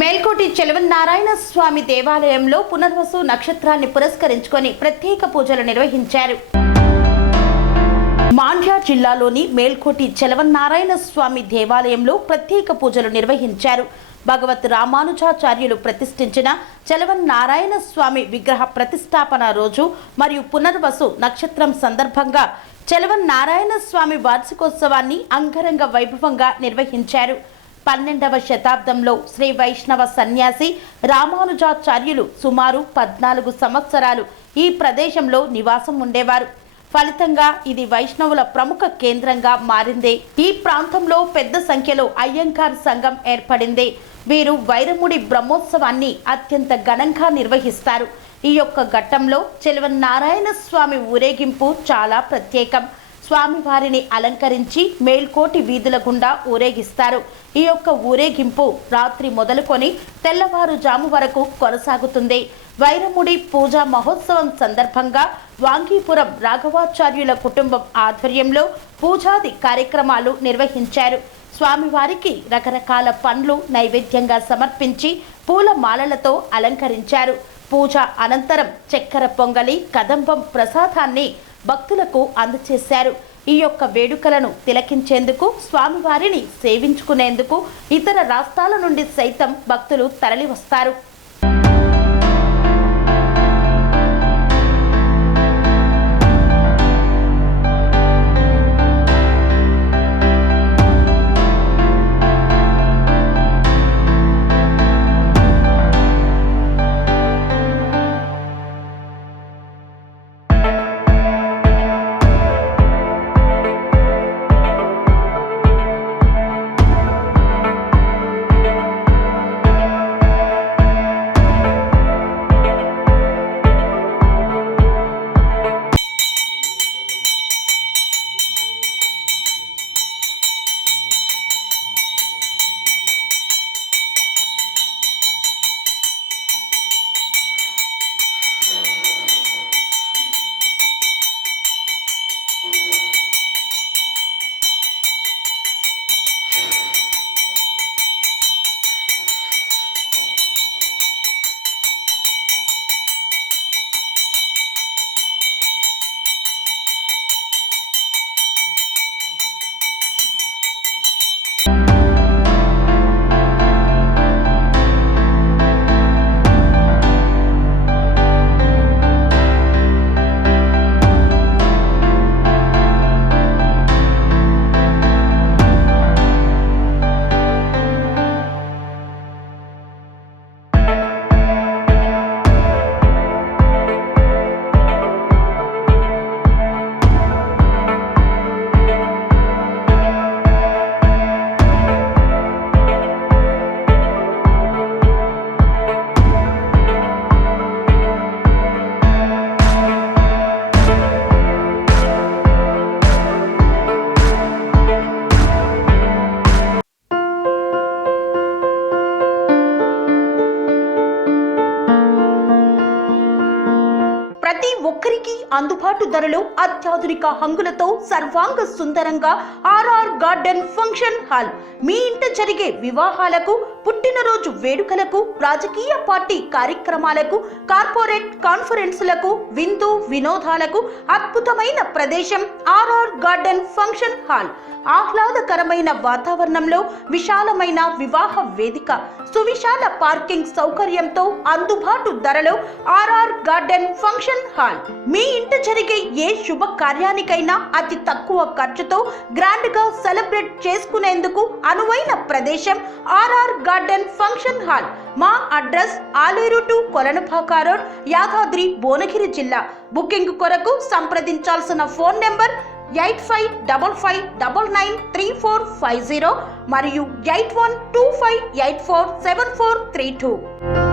మేల్కోటి చెలవనారాయణ స్వామి దేవాలయంలో పునర్వసు నక్షత్రాన్ని పురస్కరించుకొని ప్రత్యేక పూజలు నిర్వహించారు. మాండ్య జిల్లాలోని మేల్కోటి చెలవనారాయణ స్వామి దేవాలయంలో ప్రత్యేక పూజలు నిర్వహించారు. భగవత్ రామానుజాచార్యులు ప్రతిష్ఠించిన చెలవనారాయణ స్వామి విగ్రహ ప్రతిష్టాపన రోజు మరియు పునర్వసు నక్షత్రం సందర్భంగా చెలవనారాయణ స్వామి వార్షికోత్సవాన్ని అంగరంగ వైభవంగా నిర్వహించారు. 12వ శతాబ్దంలో శ్రీ వైష్ణవ సన్యాసి రామానుజాచార్యులు సుమారు 14 సంవత్సరాలు ఈ ప్రదేశంలో నివాసం ఉండేవారు. ఫలితంగా ఇది వైష్ణవుల ప్రముఖ కేంద్రంగా మారింది. ఈ ప్రాంతంలో పెద్ద సంఖ్యలో అయ్యంగార్ సంఘం ఏర్పడింది. వీరు వైరముడి బ్రహ్మోత్సవాన్ని అత్యంత ఘనంగా నిర్వహిస్తారు. ఈ యొక్క ఘట్టంలో చెలవనారాయణ స్వామి ఊరేగింపు చాలా ప్రత్యేకం. స్వామివారిని అలంకరించి మేల్కోటి వీధుల గుండా ఊరేగిస్తారు. ఈ యొక్క ఊరేగింపు రాత్రి మొదలుకొని తెల్లవారుజాము వరకు కొనసాగుతుంది. వైరముడి పూజా మహోత్సవం సందర్భంగా వాంగీపురం రాఘవాచార్యుల కుటుంబం ఆధ్వర్యంలో పూజాది కార్యక్రమాలు నిర్వహించారు. స్వామివారికి రకరకాల పండ్లు నైవేద్యంగా సమర్పించి పూల మాలలతో అలంకరించారు. పూజ అనంతరం చక్కెర పొంగలి కదంబం ప్రసాదాన్ని భక్తులకు అందజేశారు. ఈ యొక్క వేడుకలను తిలకించేందుకు స్వామివారిని సేవించుకునేందుకు ఇతర రాష్ట్రాల నుండి సైతం భక్తులు తరలివస్తారు. ప్రతి ఒక్కరికి అందుబాటు ధరలో అత్యాధునిక హంగులతో సర్వాంగ సుందరంగా ఆర్ఆర్ గార్డెన్ ఫంక్షన్ హాల్ మీ ఇంట జరిగే వివాహాలకు, పుట్టినరోజు వేడుకలకు, రాజకీయ పార్టీ కార్యక్రమాలకు, కార్పొరేట్ కాన్ఫరెన్సులకు, విందు వినోదాలకు అద్భుతమైన ప్రదేశం ఆర్ఆర్ గార్డెన్ ఫంక్షన్ హాల్. ఆహ్లాదకరమైన వాతావరణంలో విశాలమైన వివాహ వేదిక, సువిశాల పార్కింగ్ సౌకర్యంతో అందుబాటు ధరలో ఆర్ఆర్ గార్డెన్ ఫంక్షన్ హాల్. మీ ఇంట జరిగే ఏ శుభ కార్యానికైనా అతి తక్కువ ఖర్చుతో గ్రాండ్ గా సెలబ్రేట్ చేసుకునేందుకు అనువైన ప్రదేశం ఆర్ఆర్ గార్డెన్ ఫంక్షన్ హాల్. మా address Aler to Kolanupaka road, Yadadri Bhuvanagiri జిల్లా. బుకింగ్ కొరకు సంప్రదించాల్సిన ఫోన్ నెంబర్ 8555993450 మరియు 8125847432.